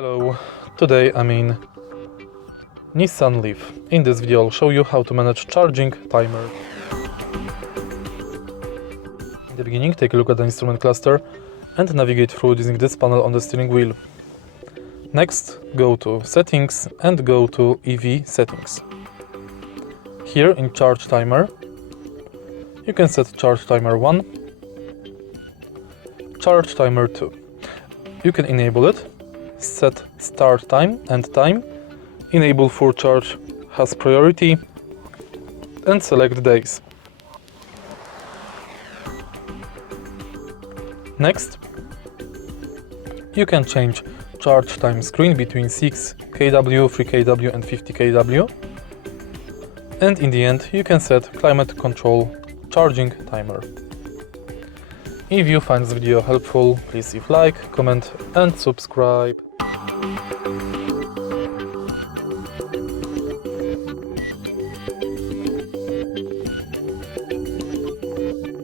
Hello, today I'm in Nissan Leaf. In this video I'll show you how to manage charging timer. In the beginning, take a look at the instrument cluster and navigate through using this panel on the steering wheel. Next, go to Settings and go to EV Settings. Here in Charge Timer, you can set Charge Timer 1, Charge Timer 2. You can enable it, set Start Time and Time, enable Full Charge has priority, and select days. Next, you can change charge time screen between 6 kW, 3 kW and 50 kW. And in the end, you can set climate control charging timer. If you find this video helpful, please leave like, comment and subscribe.